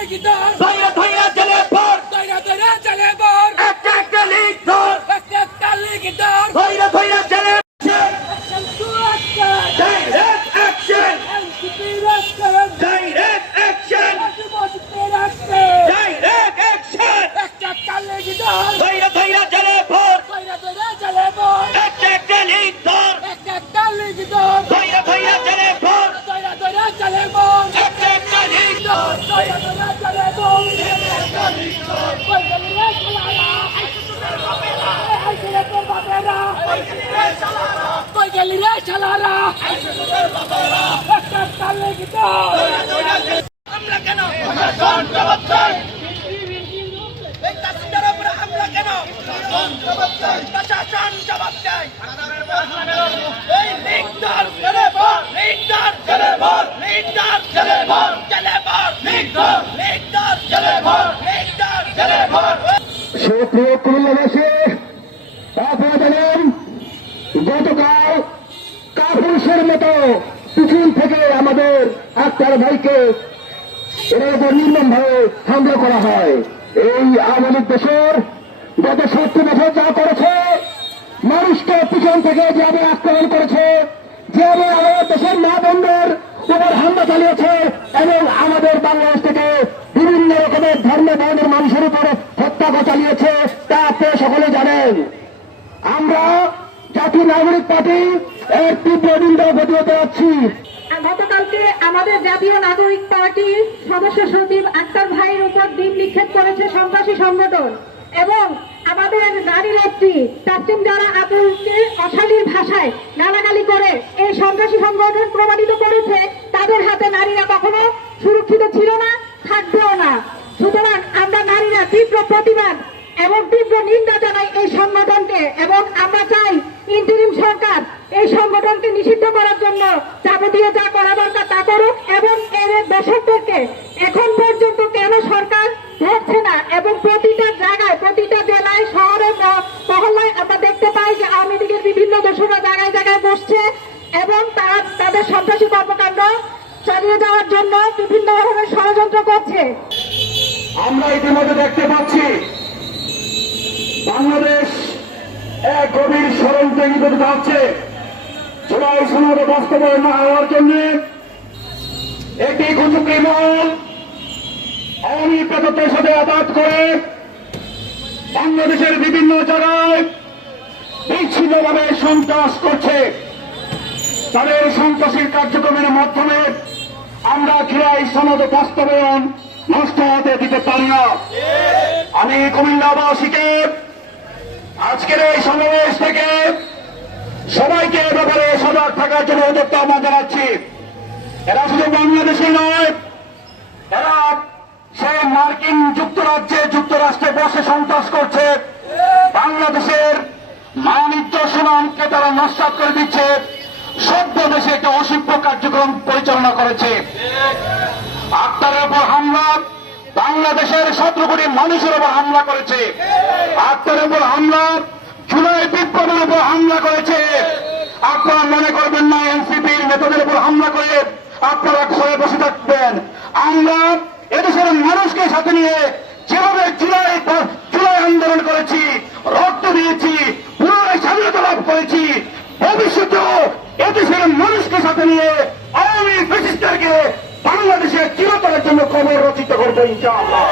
ধইরা জেলে ভর একটা লিগ ধর ধইরা জেলে direct action direct action direct action ধইরা জেলে ভর একটা লিগ ধর ধইরা জেলে ভর একটা লিগ ধর আমরা কেন হামলা কেন প্রশাসন জবাব চাই এই লিগদার লিগদার লিগদার সুপ্রিয় কুমিল্লাবাসী, আপনারা জানেন গতকাল কাপুরুষের মতো পিছন থেকে আমাদের আক্তার ভাইকে এর উপর নির্মমভাবে হামলা করা হয়। এই আওয়ামী লীগ দেশের গত 70 বছর যা করেছে, মানুষকে পিছন থেকে যেভাবে আক্রমণ করেছে, যেভাবে আমাদের দেশের মা বোনদের উপর হামলা চালিয়েছে এবং আমাদের বাংলাদেশ থেকে বিভিন্ন রকমের ধর্ম বর্ণের মানুষের উপর হত্যা চালিয়েছে, তা আপনারা সকলে জানেন। আমরা জাতীয় নাগরিক পার্টি এর তীব্র নিন্দা প্রতিহত হচ্ছি। গতকালকে আমাদের জাতীয় নাগরিক পার্টির সদস্য সচিব আক্তার ভাইয়ের উপর ডিম নিক্ষেপ করেছে সন্ত্রাসী সংগঠন এবং আমাদের নারী নেত্রী তাসলিম জারা আপুকে অশালীন ভাষায় গালাগালি করে এই সন্ত্রাসী সংগঠন প্রমাণিত করেছে তাদের হাতে নারীরা কখনো সুরক্ষিত ছিল না, থাকবেও না। সুতরাং আমরা নারীরা তীব্র প্রতিবাদ এবং তীব্র নিন্দা জানাই এই সংগঠনকে এবং আমরা চাই ইন্টারিম সরকার এই সংগঠনকে নিষিদ্ধ করার জন্য যাবতীয় যা করা দরকার তা করুক এবং এর দর্শকদেরকে এখন পর্যন্ত কেন সরকার ধরছে না এবং প্রতিটা জায়গায়, প্রতিটা জেলায়, শহরে, মহল্লায় আমরা দেখতে পাই যে আওয়ামী লীগের বিভিন্ন দোষরা জায়গায় জায়গায় বসছে এবং তারা তাদের সন্ত্রাসী কর্মকাণ্ড চালিয়ে যাওয়ার জন্য বিভিন্ন ধরনের ষড়যন্ত্র করছে। আমরা ইতিমধ্যে দেখতে পাচ্ছি বাংলাদেশ এক গভীর ষড়যন্ত্রে নিবেদিত হচ্ছে। জুলাই সনদ বাস্তবায়ন না হওয়ার জন্য একটি কুচুকরি মহল আওয়ামী প্রেতাত্মের সাথে আঘাত করে বাংলাদেশের বিভিন্ন জায়গায় বিচ্ছিন্নভাবে সন্ত্রাস করছে। তাদের সন্ত্রাসী কার্যক্রমের মাধ্যমে আমরা জুলাই সনদ বাস্তবায়ন নষ্ট হতে দিতে পারি না। আমি কুমিল্লাবাসীকে আজকের এই সমাবেশ থেকে সবাইকে এ ব্যাপারে সজাগ থাকার জন্য অনুরোধ আহ্বান জানাচ্ছি। এরা শুধু বাংলাদেশে নয়, এরা সেই মার্কিন যুক্তরাষ্ট্রে বসে সন্ত্রাস করছে। বাংলাদেশের বাণিজ্য সুনামকে তারা নস্যাৎ করে দিচ্ছে। সভ্য দেশে একটা অসভ্য কার্যক্রম পরিচালনা করেছে। আক্তারের উপর হামলা, বাংলাদেশের 17 কোটি মানুষের উপর হামলা করেছে। আক্তারের উপর হামলা, জুলাই বিপ্লবের উপর হামলা করেছে। আপনারা মনে করবেন না এনসিপির নেতাদের উপর হামলা করে আপনারা ঘরে বসে থাকবেন। আমরা এদেশের মানুষকে সাথে নিয়ে যেভাবে জুলাই আন্দোলন করেছি, রক্ত দিয়েছি, পুনরায় স্বাধীনতা লাভ করেছি, ভবিষ্যতেও এদেশের মানুষকে সাথে নিয়ে আওয়ামী ফ্যাসিস্টদেরকে বাংলাদেশের চিরতরের জন্য কবর রচিত করবো ইনশাআল্লাহ।